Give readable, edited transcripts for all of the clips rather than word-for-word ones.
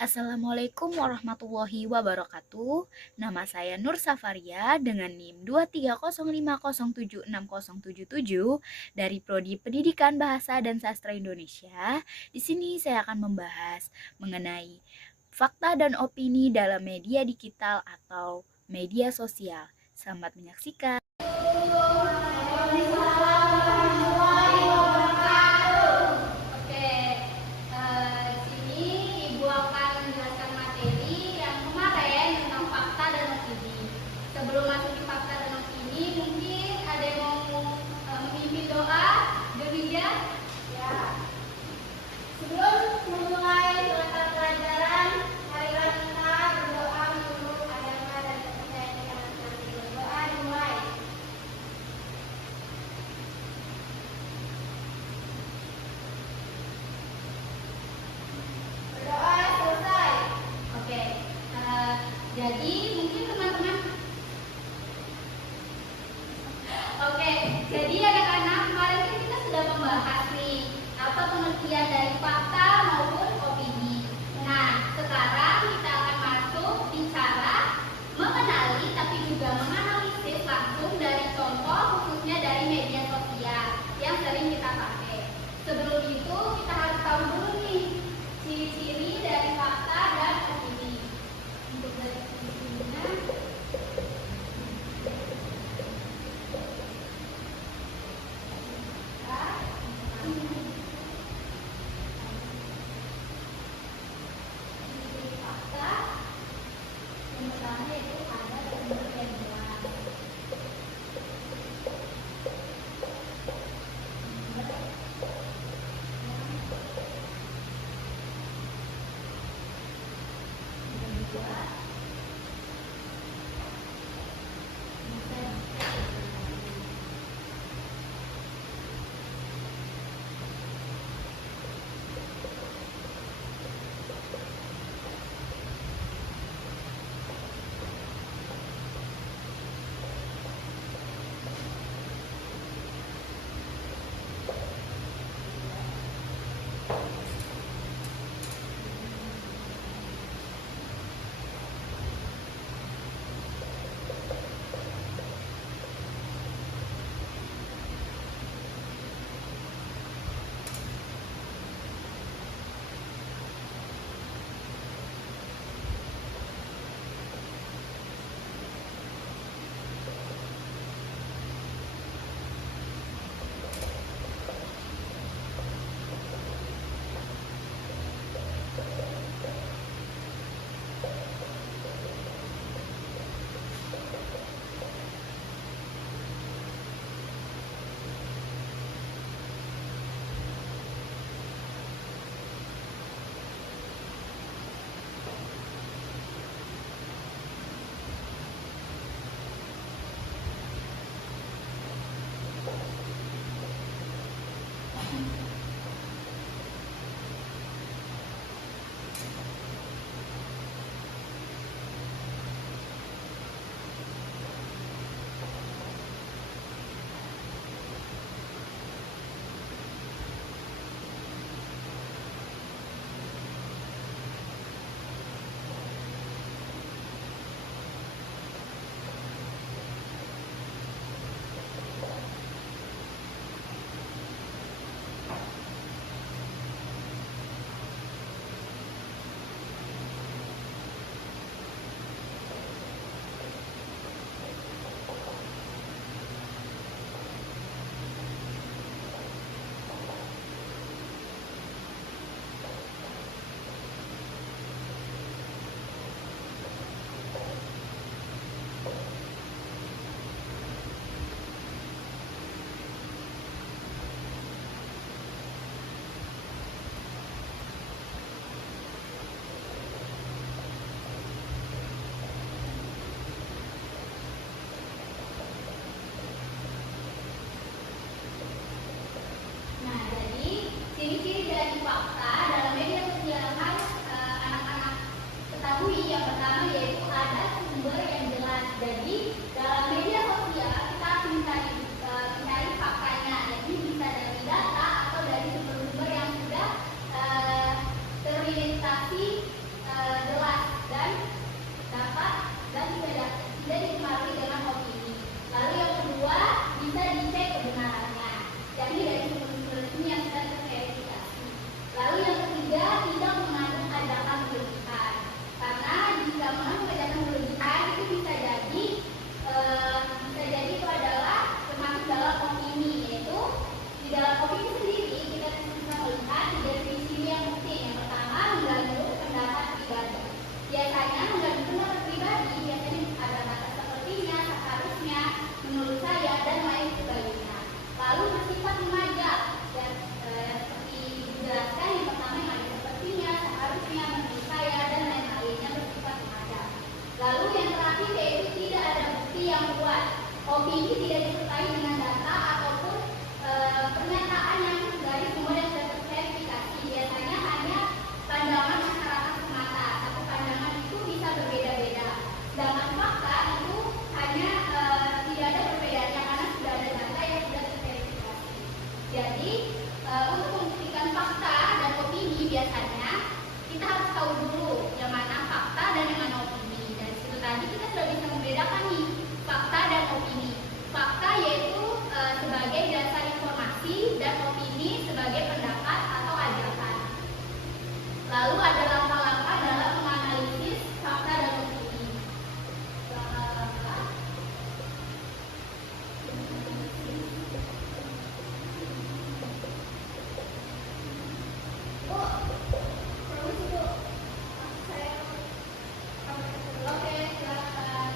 Assalamualaikum warahmatullahi wabarakatuh. Nama saya Nur Safaria dengan NIM 23050760777 dari Prodi Pendidikan Bahasa dan Sastra Indonesia. Di sini saya akan membahas mengenai fakta dan opini dalam media digital atau media sosial. Selamat menyaksikan. Oke, di sini Ibu akan menjelaskan materi yang kemarin tentang fakta dan opini. Sebelum masuk di fakta dan opini, mungkin ada yang mau memimpin doa, Dewija? Ya. Sebelum memulai mata pelajaran, marilah kita berdoa menurut agama dan kepercayaan kita masing-masing. Berdoa dimulai. Berdoa selesai. Oke, jadi mungkin teman-teman. Oke, jadi anak-anak kemarin kan kita sudah membahas nih apa pengertian dari fakta maupun opini. Nah, sekarang kita akan masuk bicara mengenali tapi juga menganalisis langsung dari contoh khususnya dari media sosial yang sering kita pakai. Sebelum itu kita harus tahu dulu nih ciri-ciri dari fakta dan opini. Untuk dari ciri-ciri jelas dan dapat dan tidak dipengaruhi dengan opini. Lalu yang kedua, bisa dicek kebenarannya, yakni dari sumber-sumber resmi yang sudah terverifikasi. Lalu yang ketiga, tidak mengandung ajakan berlebihan, karena jika mengandung ajakan berlebihan itu bisa jadi itu adalah termasuk dalam opini, yaitu di dalam opini sendiri kita bisa melihat di definisi yang penting. Yang pertama, mengganggu pendapat pribadi. Biasanya mengganggu pendapat pribadi biasanya ada kata sepertinya, seharusnya, menurut saya, dan lain sebagainya. Lalu bersifat mengajak, dan seperti dijelaskan yang pertama yang ada sepertinya, seharusnya, menurut saya, dan lain-lainnya bersifat mengajak. Lalu yang terakhir yaitu tidak ada bukti yang kuat. Opini tidak disertai dengan data ataupun pernyataan yang dari sumber yang sudah terverifikasi. Biasanya hanya pandangan masyarakat semata. Satu pandangan itu bisa berbeda-beda. Sedangkan fakta itu hanya tidak ada perbedaannya karena sudah ada data yang sudah terverifikasi. Jadi untuk membuktikan fakta dan opini biasanya kita harus tahu dulu yang mana fakta dan yang mana opini. Dari situ tadi kita sudah bisa membedakan nih fakta dan opini. Fakta yaitu sebagai dasar informasi dan opini sebagai pendapat atau ajakan. Lalu ada langkah-langkah dalam menganalisis fakta dan opini. Langkah-langkah. Oh, permisi Bu. Saya oke, silakan.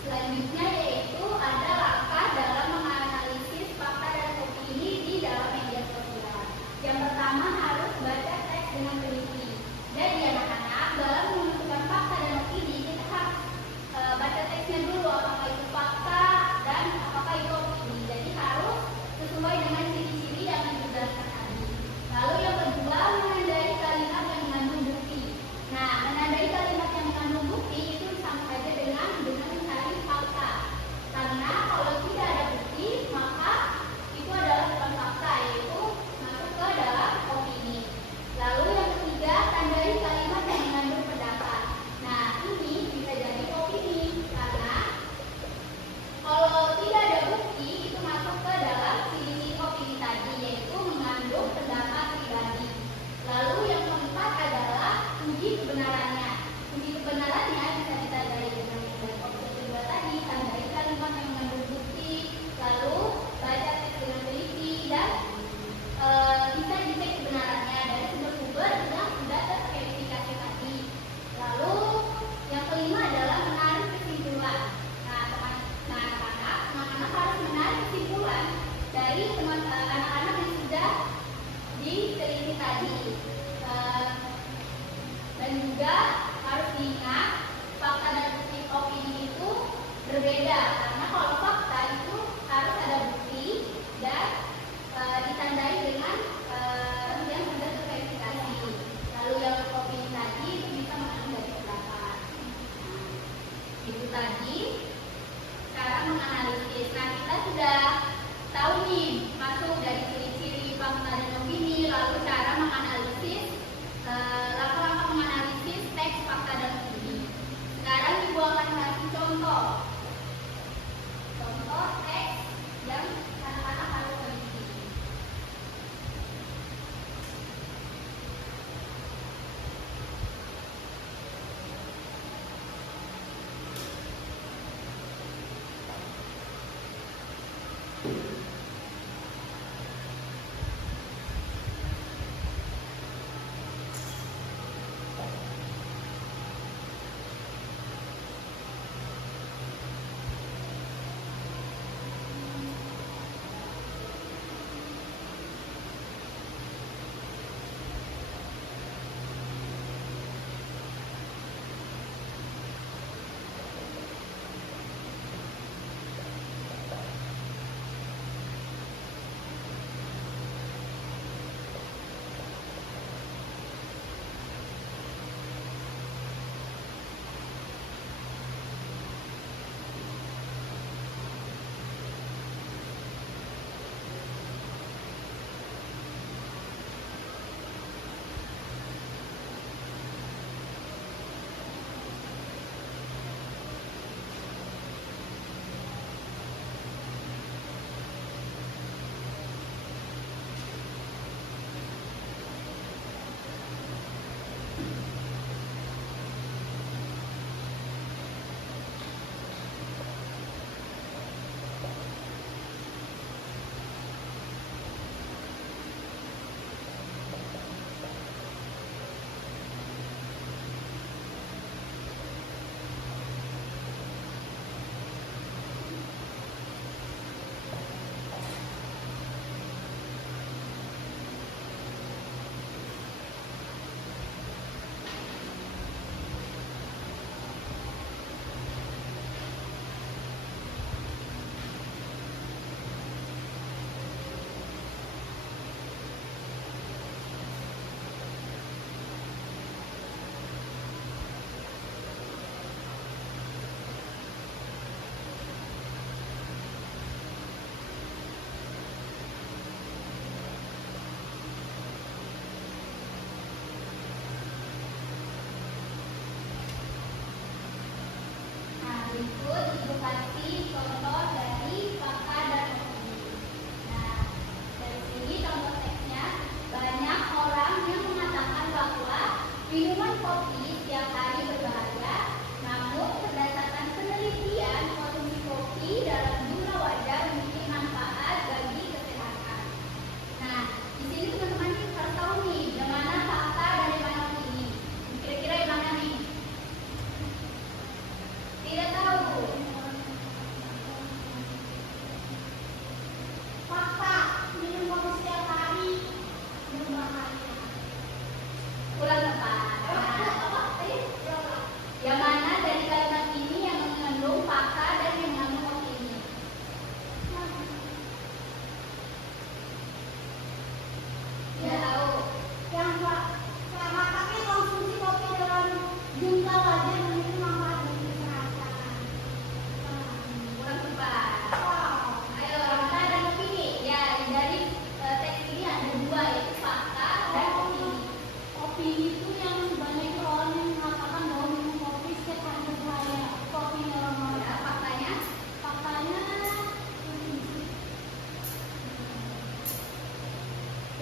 Selanjutnya yaitu ada langkah dalam menganalisis fakta dan opini di dalam media sosial. Yang pertama harus baca teks dengan teliti. Jadi anak-anak dalam menentukan fakta dan opini kita harus baca teksnya dulu apakah itu fakta dan apakah itu opini. Jadi harus sesuai dengan ciri-ciri yang dijelaskan tadi. Lalu yang kedua menandai kalimat yang mengandung bukti. Nah, menandai kalimat yang mengandung bukti itu sama saja dengan mencari fakta. Karena kalau tidak ada bukti, maka itu adalah bukan fakta, yaitu masuk ke dalam opini. Lalu yang ketiga, tandai kalimat yang mengandung pendapat. Nah, ini bisa jadi opini karena kalau tidak ada bukti itu masuk ke dalam ciri-ciri opini tadi, yaitu mengandung pendapat pribadi. Lalu yang keempat adalah uji kebenarannya. Uji kebenarannya bisa ditandai dengan opsi kedua tadi, tandai kalimat yang mengandung bukti, lalu baca teks dengan teliti dan bisa dicek kebenarannya dari sumber-sumber yang sudah terverifikasi tadi. Lalu yang kelima adalah menarik kesimpulan. Nah, anak-anak harus menarik kesimpulan dari anak-anak yang sudah diteliti tadi. Dan juga harus diingat fakta dan opini itu berbeda karena kalau fakta itu harus ada bukti dan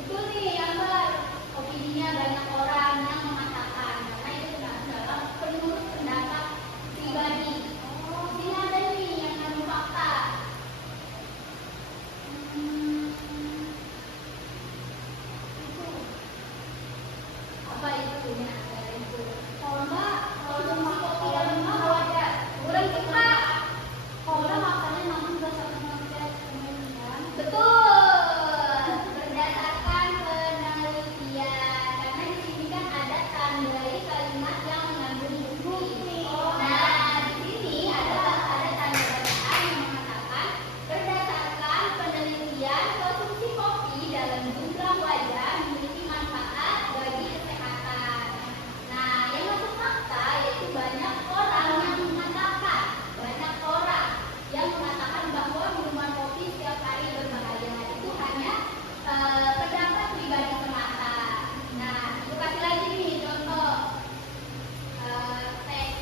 Betul nih, Ambar. Opininya banyak orang yang mengatakan karena itu dalam menurut pendapat pribadi. Ini ada nih yang mengandung fakta. Itu apa itu? Ya, ada itu. Kalau enggak, kalau cuma kopi dan minum wajar. Kurang suka. Kalau enggak makannya namun berdasarkan penelitian. Betul. Berdasarkan penelitian. Karena di sini kan ada tandai kalimat yang mengandung bukti. Nah, di sini ada tanda bacaan yang mengatakan berdasarkan penelitian konsumsi kopi dalam jumlah wajar memiliki manfaat bagi kesehatan. Nah, yang masuk fakta yaitu banyak orang yang mengatakan bahwa minuman kopi setiap hari berbahaya. Itu hanya pendapat pribadi semata. Nah, itu kasih lagi nih contoh teks.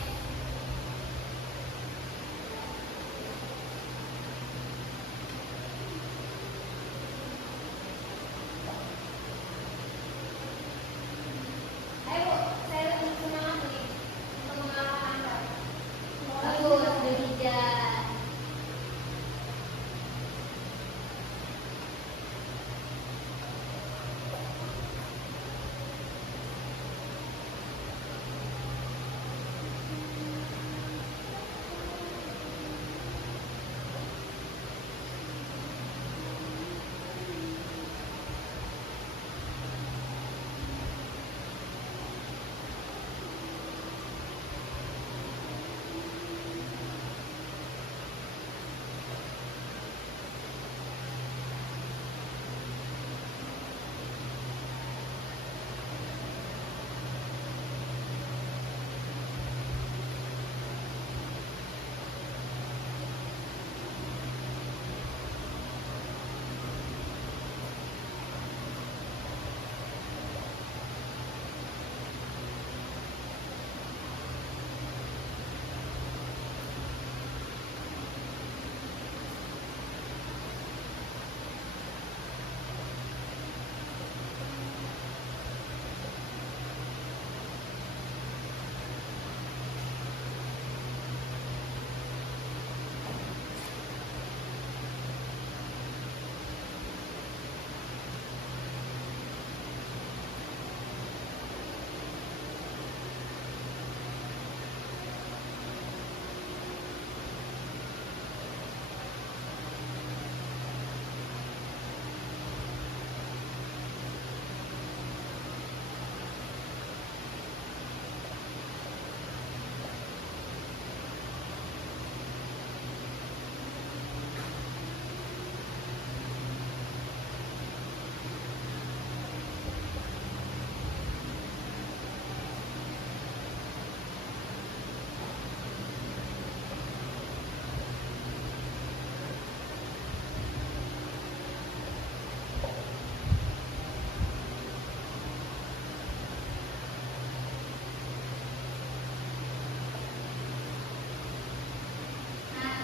Ayo, saya semangat nih untuk mengalahkan Anda. Bagus, demikian.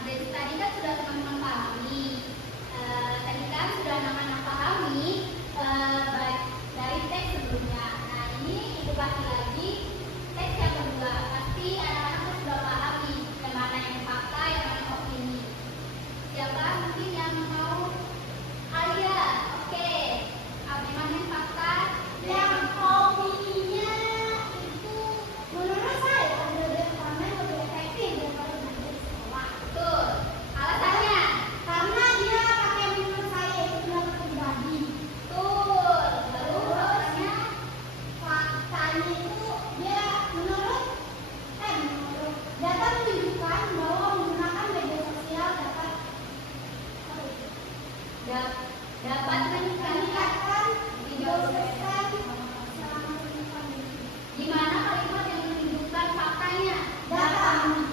Jadi tadi kan sudah teman-teman pahami, tadi kan sudah anak-anak pahami dari teks sebelumnya. Nah, ini ibu kasih lagi teks yang kedua. Pasti anak-anak sudah pahami yang mana yang fakta, yang mana opini. Siapa mungkin yang mau? Alia, oke. Yang mana yang fakta? Yang opininya itu menurut saya lebih online lebih efektif daripada belajar di sekolah. Betul. Alasannya? Karena dia pakai menurut saya itu pendapat pribadi. Betul. Lalu alasannya? Faktanya itu dia menurut data menunjukkan bahwa menggunakan media sosial dapat meningkatkan 30% selama 5 menit. Gimana kalimat yang menunjukkan faktanya? Data menunjukkan